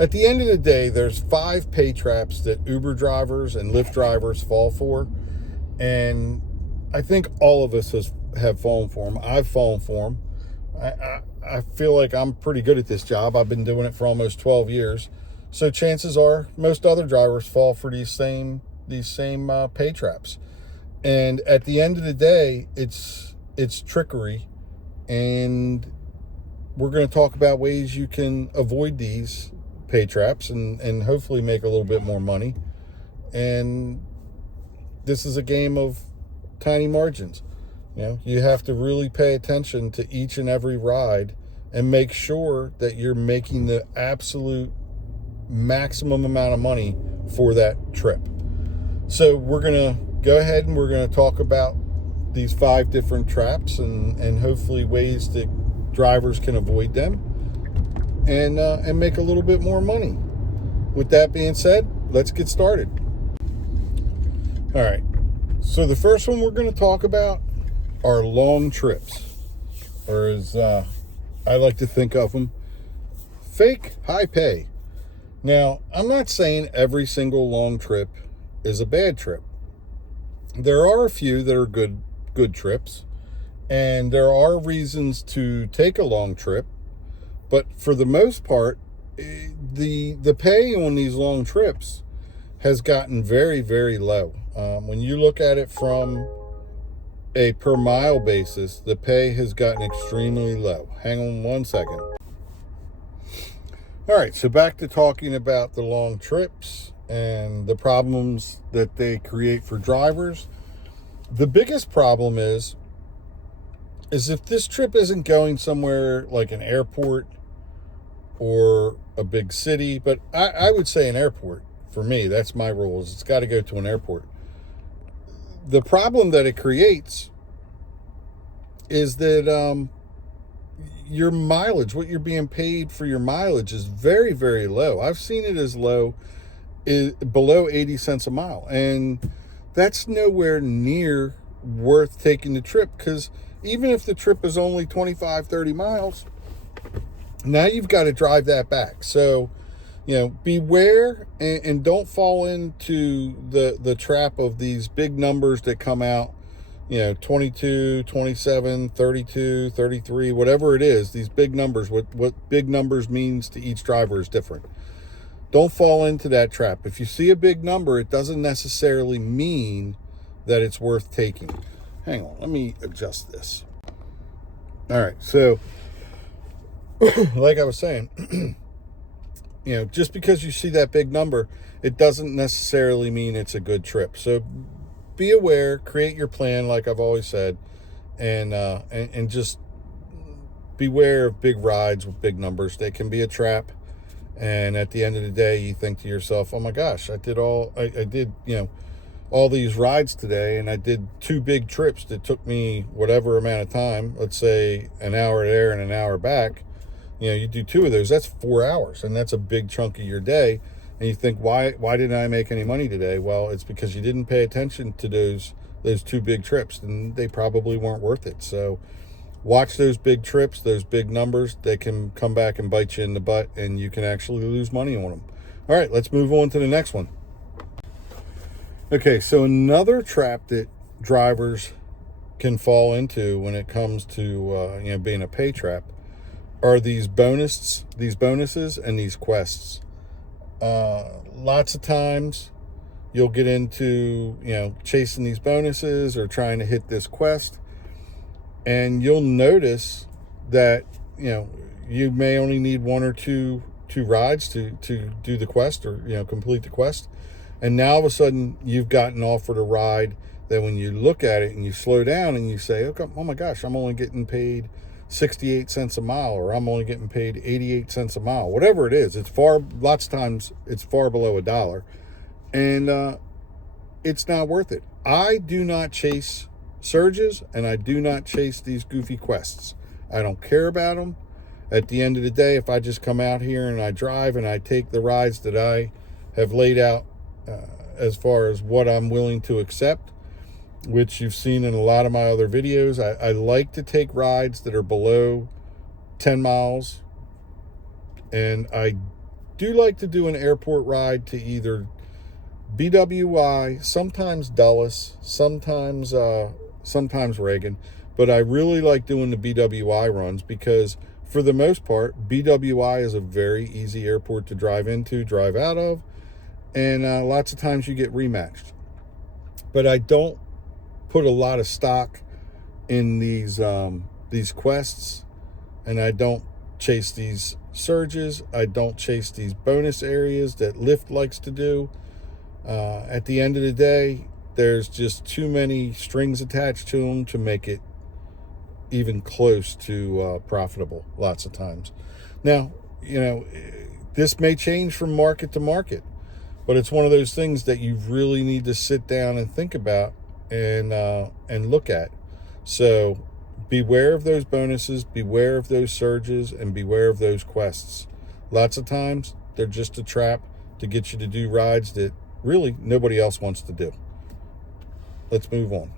At the end of the day, there's 5 pay traps that Uber drivers and Lyft drivers fall for. And I think all of us have fallen for them. I've fallen for them. I feel like I'm pretty good at this job. I've been doing it for almost 12 years. So chances are most other drivers fall for these same pay traps. And at the end of the day, it's trickery. And we're going to talk about ways you can avoid these pay traps and hopefully make a little bit more money. And this is a game of tiny margins. You have to really pay attention to each and every ride and make sure that you're making the absolute maximum amount of money for that trip. So we're going to go ahead and we're going to talk about these 5 different traps and hopefully ways that drivers can avoid them and make a little bit more money. With that being said, let's get started. All right. So the first one we're going to talk about are long trips, or as I like to think of them, fake high pay. Now, I'm not saying every single long trip is a bad trip. There are a few that are good trips, and there are reasons to take a long trip, but for the most part, the pay on these long trips has gotten very, very low. When you look at it from a per mile basis, the pay has gotten extremely low. Hang on one second. All right, so back to talking about the long trips and the problems that they create for drivers. The biggest problem is if this trip isn't going somewhere like an airport or a big city, but I would say an airport. For me, that's my rule, is it's got to go to an airport. The problem that it creates is that your mileage, what you're being paid for your mileage, is very, very low. I've seen it as low, below 80 cents a mile. And that's nowhere near worth taking the trip, because even if the trip is only 25, 30 miles, now you've got to drive that back. So, beware and don't fall into the trap of these big numbers that come out, 22, 27, 32, 33, whatever it is, these big numbers. What big numbers means to each driver is different. Don't fall into that trap. If you see a big number, it doesn't necessarily mean that it's worth taking. Hang on, let me adjust this. All right, so like I was saying, just because you see that big number, it doesn't necessarily mean it's a good trip. So be aware, create your plan, like I've always said, and just beware of big rides with big numbers. They can be a trap. And at the end of the day, you think to yourself, oh my gosh, I did all these rides today, and I did 2 big trips that took me whatever amount of time, let's say an hour there and an hour back. You do 2 of those, that's 4 hours, and that's a big chunk of your day. And you think, why didn't I make any money today? Well, it's because you didn't pay attention to those 2 big trips, and they probably weren't worth it. So watch those big trips, those big numbers. They can come back and bite you in the butt, and you can actually lose money on them. All right, let's move on to the next one. Okay, so another trap that drivers can fall into when it comes to being a pay trap are these bonuses and these quests. Lots of times you'll get into chasing these bonuses or trying to hit this quest, and you'll notice that you may only need 1 or 2 rides to do the quest or complete the quest. And now all of a sudden you've gotten offered a ride that when you look at it and you slow down and you say, okay, oh my gosh, I'm only getting paid 68 cents a mile, or I'm only getting paid 88 cents a mile, whatever it is. Lots of times it's far below $1, and it's not worth it. I do not chase surges, and I do not chase these goofy quests. I don't care about them. At the end of the day, if I just come out here and I drive and I take the rides that I have laid out as far as what I'm willing to accept, which you've seen in a lot of my other videos, I like to take rides that are below 10 miles, and I do like to do an airport ride to either BWI, sometimes Dulles, sometimes Reagan, but I really like doing the BWI runs because for the most part, BWI is a very easy airport to drive into, drive out of, and lots of times you get rematched. But I don't put a lot of stock in these quests, and I don't chase these surges. I don't chase these bonus areas that Lyft likes to do. At the end of the day, there's just too many strings attached to them to make it even close to profitable lots of times. Now, this may change from market to market, but it's one of those things that you really need to sit down and think about and look at. So beware of those bonuses, beware of those surges, and beware of those quests. Lots of times, they're just a trap to get you to do rides that really nobody else wants to do. Let's move on.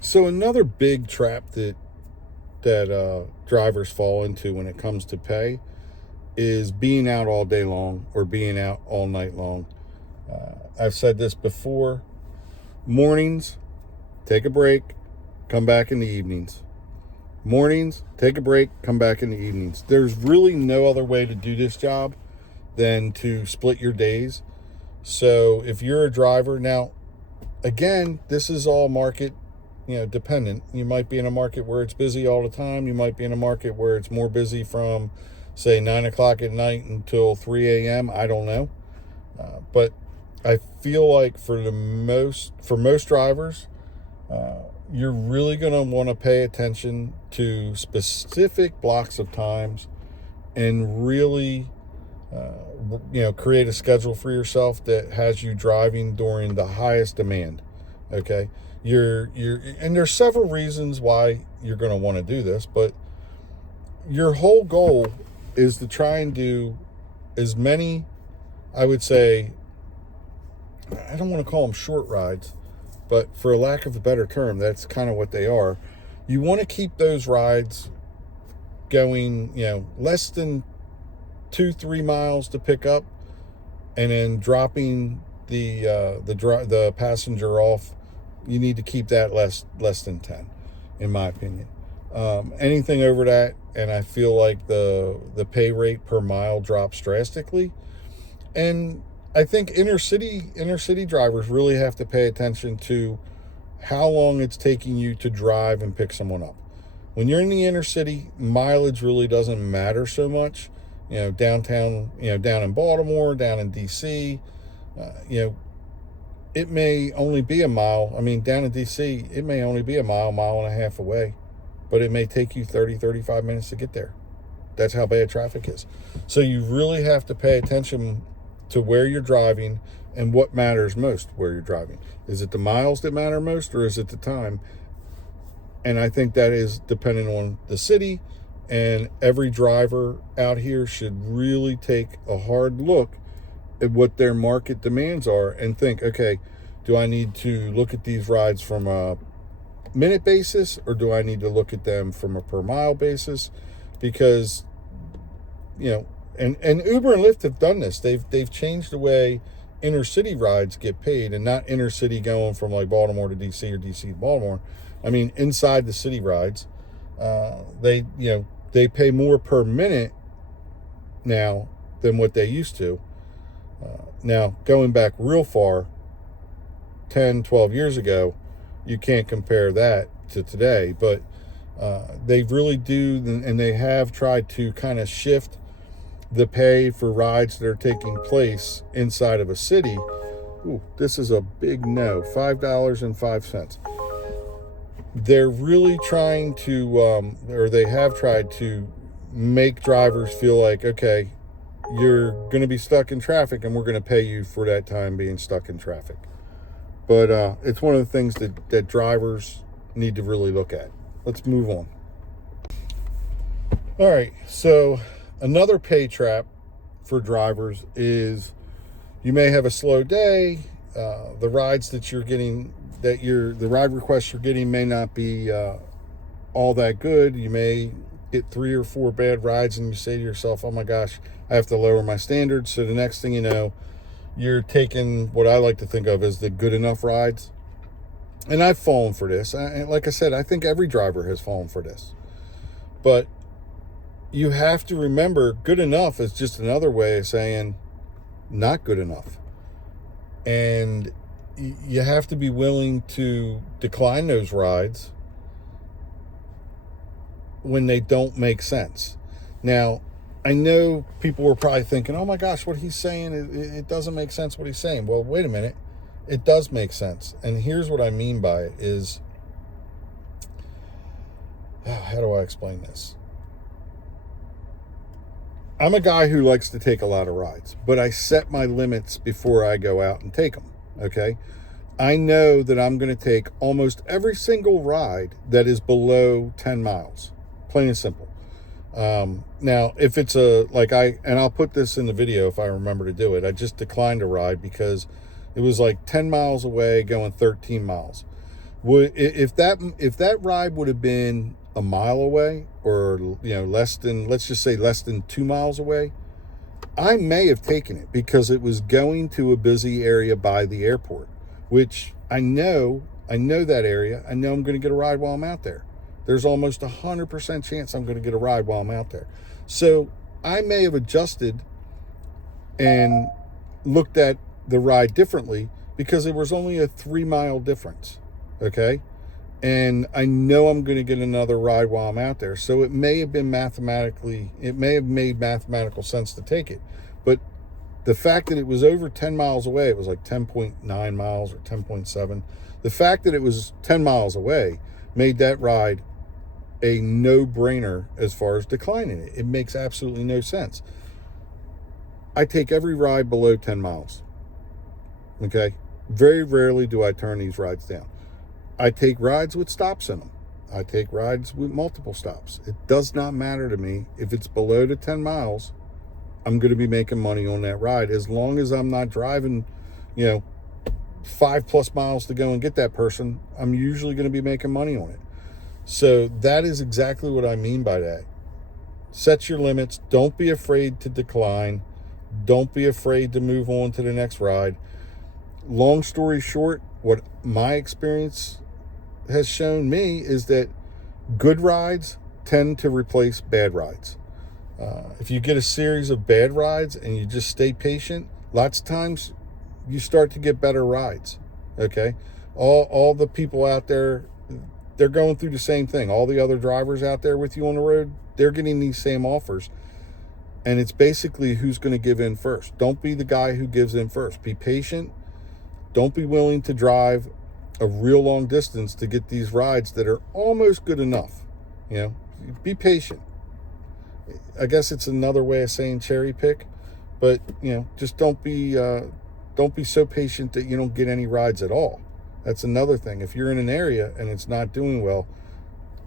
So another big trap that drivers fall into when it comes to pay is being out all day long or being out all night long. I've said this before. Mornings, take a break, come back in the evenings. Mornings, take a break, come back in the evenings. There's really no other way to do this job than to split your days. So if you're a driver, now, again, this is all market, dependent. You might be in a market where it's busy all the time. You might be in a market where it's more busy from, say, 9 o'clock at night until 3 a.m. I don't know. But I feel like for most drivers, you're really going to want to pay attention to specific blocks of times and really create a schedule for yourself that has you driving during the highest demand. Okay, and there's several reasons why you're going to want to do this, but your whole goal is to try and do as many, I would say, I don't want to call them short rides, but for lack of a better term, that's kind of what they are. You want to keep those rides going, less than 2-3 miles to pick up, and then dropping the passenger off. You need to keep that less than 10, in my opinion. Anything over that, and I feel like the pay rate per mile drops drastically. And I think inner city drivers really have to pay attention to how long it's taking you to drive and pick someone up. When you're in the inner city, mileage really doesn't matter so much. Downtown, down in Baltimore, down in DC, it may only be a mile. I mean, down in DC, it may only be a mile and a half away, but it may take you 30-35 minutes to get there. That's how bad traffic is. So you really have to pay attention to where you're driving and what matters most where you're driving. Is it the miles that matter most, or is it the time? And I think that is dependent on the city, and every driver out here should really take a hard look at what their market demands are and think, okay, do I need to look at these rides from a minute basis, or do I need to look at them from a per mile basis? Because, and Uber and Lyft have done this. They've changed the way inner city rides get paid, and not inner city going from like Baltimore to DC or DC to Baltimore. I mean, inside the city rides, they pay more per minute now than what they used to. Now, going back real far, 10, 12 years ago, you can't compare that to today, but they really do, and they have tried to kind of shift the pay for rides that are taking place inside of a city. Ooh, this is a big no, $5.05. They're really trying to, or they have tried to make drivers feel like, okay, you're going to be stuck in traffic and we're going to pay you for that time being stuck in traffic. But it's one of the things that drivers need to really look at. Let's move on. All right, so another pay trap for drivers is you may have a slow day. The rides that you're getting, the ride requests you're getting may not be all that good. You may get 3 or 4 bad rides and you say to yourself, oh my gosh, I have to lower my standards. So the next thing you know, you're taking what I like to think of as the good enough rides. And I've fallen for this. Like I said, I think every driver has fallen for this. But you have to remember, good enough is just another way of saying not good enough. And you have to be willing to decline those rides when they don't make sense. Now, I know people were probably thinking, oh my gosh, what he's saying, it doesn't make sense what he's saying. Well, wait a minute. It does make sense. And here's what I mean by it is, how do I explain this? I'm a guy who likes to take a lot of rides, but I set my limits before I go out and take them, okay? I know that I'm going to take almost every single ride that is below 10 miles, plain and simple. Now, if it's and I'll put this in the video if I remember to do it, I just declined a ride because it was like 10 miles away going 13 miles. If that ride would have been a mile away, or let's just say less than 2 miles away, I may have taken it because it was going to a busy area by the airport, which I know that area. I know I'm going to get a ride while I'm out there. There's almost 100% chance I'm going to get a ride while I'm out there. So I may have adjusted and looked at the ride differently because it was only a 3 mile difference. Okay. And I know I'm going to get another ride while I'm out there. So it may have made mathematical sense to take it. But the fact that it was over 10 miles away, it was like 10.9 miles or 10.7. The fact that it was 10 miles away made that ride a no-brainer as far as declining it. It makes absolutely no sense. I take every ride below 10 miles. Okay? Very rarely do I turn these rides down. I take rides with stops in them. I take rides with multiple stops. It does not matter to me. If it's below the 10 miles, I'm going to be making money on that ride as long as I'm not driving, 5+ miles to go and get that person. I'm usually going to be making money on it. So that is exactly what I mean by that. Set your limits. Don't be afraid to decline. Don't be afraid to move on to the next ride. Long story short, what my experience has shown me is that good rides tend to replace bad rides. If you get a series of bad rides and you just stay patient, lots of times you start to get better rides. Okay? All the people out there, they're going through the same thing. All the other drivers out there with you on the road, they're getting these same offers. And it's basically who's going to give in first. Don't be the guy who gives in first. Be patient. Don't be willing to drive a real long distance to get these rides that are almost good enough. Be patient. I guess it's another way of saying cherry pick, but just don't be so patient that you don't get any rides at all. That's another thing. If you're in an area and it's not doing well,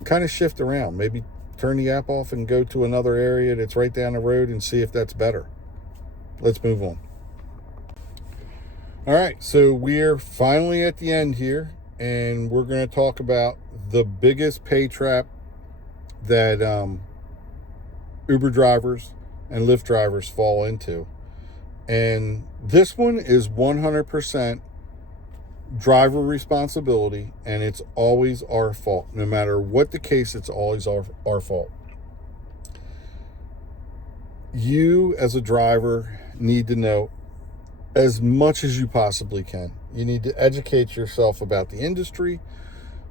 kind of shift around. Maybe turn the app off and go to another area that's right down the road and see if that's better. Let's move on. All right, so we're finally at the end here, and we're going to talk about the biggest pay trap that Uber drivers and Lyft drivers fall into. And this one is 100% driver responsibility, and it's always our fault. No matter what the case, it's always our fault. You, as a driver, need to know as much as you possibly can. You need to educate yourself about the industry,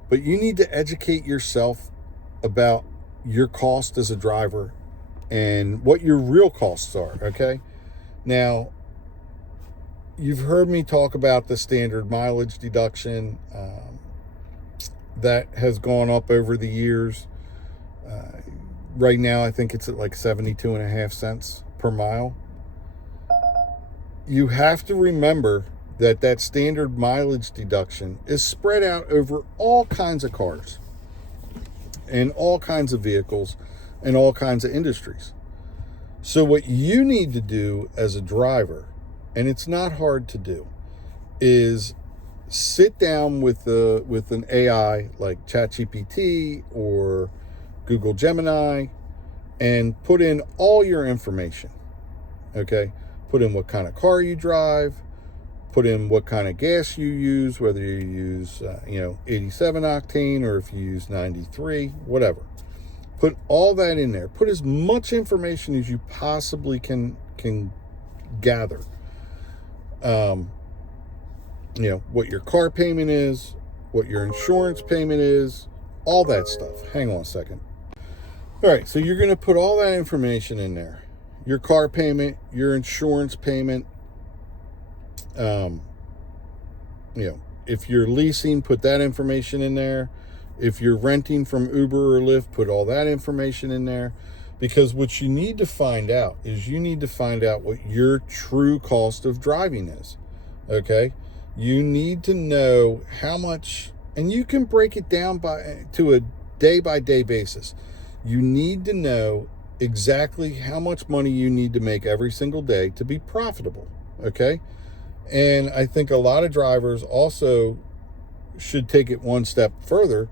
but you need to educate yourself about your cost as a driver and what your real costs are, okay? Now, you've heard me talk about the standard mileage deduction that has gone up over the years. Right now, I think it's at like 72.5 cents per mile. You have to remember that standard mileage deduction is spread out over all kinds of cars and all kinds of vehicles and all kinds of industries. So what you need to do as a driver, and it's not hard to do, is sit down with an AI like ChatGPT or Google Gemini and put in all your information. Okay, put in what kind of car you drive, put in what kind of gas you use, whether you use 87 octane or if you use 93, whatever. Put all that in there. Put as much information as you possibly can gather. What your car payment is, what your insurance payment is, all that stuff. Hang on a second. All right, so you're going to put all that information in there. Your car payment, your insurance payment. If you're leasing, put that information in there. If you're renting from Uber or Lyft, put all that information in there. Because what you need to find out is you need to find out what your true cost of driving is. Okay? You need to know how much, and you can break it down to a day-by-day basis. You need to know exactly how much money you need to make every single day to be profitable. Okay? And I think a lot of drivers also should take it one step further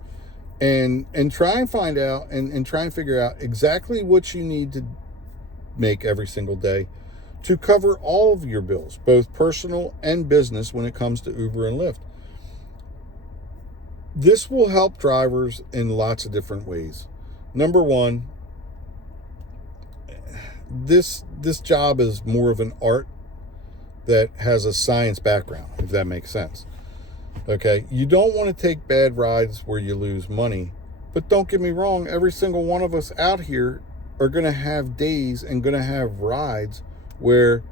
and try and find out and try and figure out exactly what you need to make every single day to cover all of your bills, both personal and business, when it comes to Uber and Lyft. This will help drivers in lots of different ways. Number one, this job is more of an art that has a science background, if that makes sense. Okay, you don't want to take bad rides where you lose money, but don't get me wrong, every single one of us out here are going to have days and going to have rides where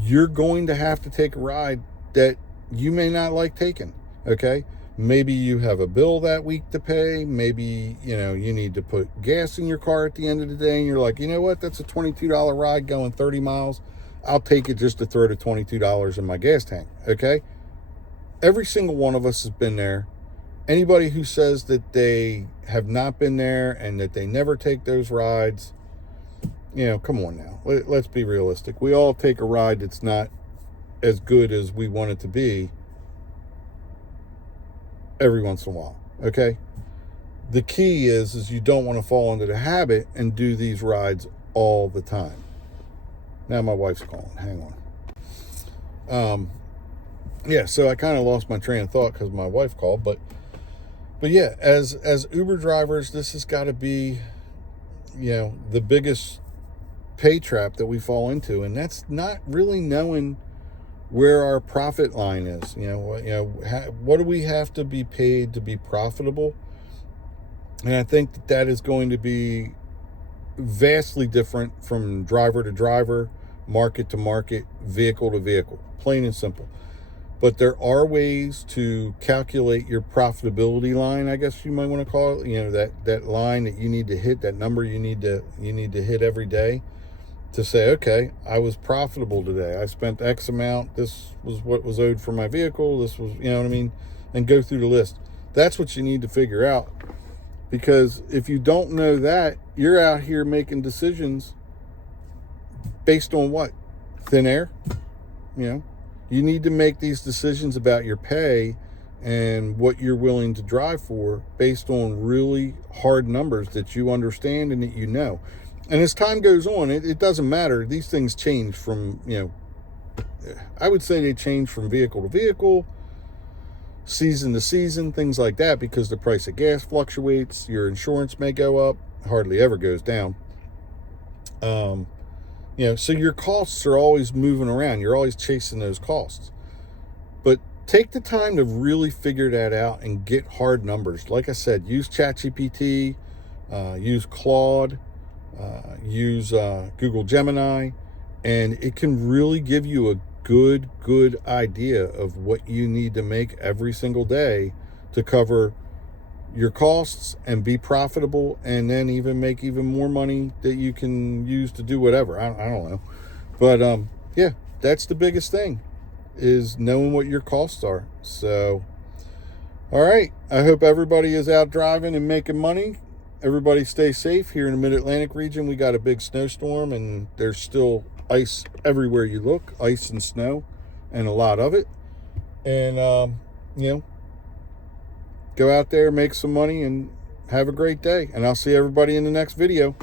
you're going to have to take a ride that you may not like taking. Okay, maybe you have a bill that week to pay. Maybe you need to put gas in your car at the end of the day, and you're like, you know what, that's a $22 ride going 30 miles. I'll take it just to throw the $22 in my gas tank. Okay, every single one of us has been there. Anybody who says that they have not been there and that they never take those rides, come on now. Let's be realistic. We all take a ride that's not as good as we want it to be every once in a while. Okay? The key is you don't want to fall into the habit and do these rides all the time. Now my wife's calling. Hang on. So I kind of lost my train of thought because my wife called, but yeah, as Uber drivers, this has got to be, the biggest pay trap that we fall into, and that's not really knowing where our profit line is. What do we have to be paid to be profitable? And I think that is going to be vastly different from driver to driver, market to market, vehicle to vehicle, plain and simple. But there are ways to calculate your profitability line, I guess you might want to call it. That line that you need to hit, that number you need to hit every day to say, okay, I was profitable today. I spent X amount. This was what was owed for my vehicle. This was, and go through the list. That's what you need to figure out. Because if you don't know that, you're out here making decisions based on what? Thin air? You need to make these decisions about your pay and what you're willing to drive for based on really hard numbers that you understand and that you know. And as time goes on, it doesn't matter. These things change from, I would say they change from vehicle to vehicle, season to season, things like that, because the price of gas fluctuates. Your insurance may go up, hardly ever goes down. So your costs are always moving around. You're always chasing those costs. But take the time to really figure that out and get hard numbers. Like I said, use ChatGPT, use Claude, use Google Gemini, and it can really give you a good idea of what you need to make every single day to cover your costs and be profitable, and then even make even more money that you can use to do whatever. I don't know. But yeah, that's the biggest thing, is knowing what your costs are. So, all right. I hope everybody is out driving and making money. Everybody stay safe. Here in the Mid-Atlantic region, we got a big snowstorm, and there's still ice everywhere you look, ice and snow, and a lot of it. And, go out there, make some money, and have a great day. And I'll see everybody in the next video.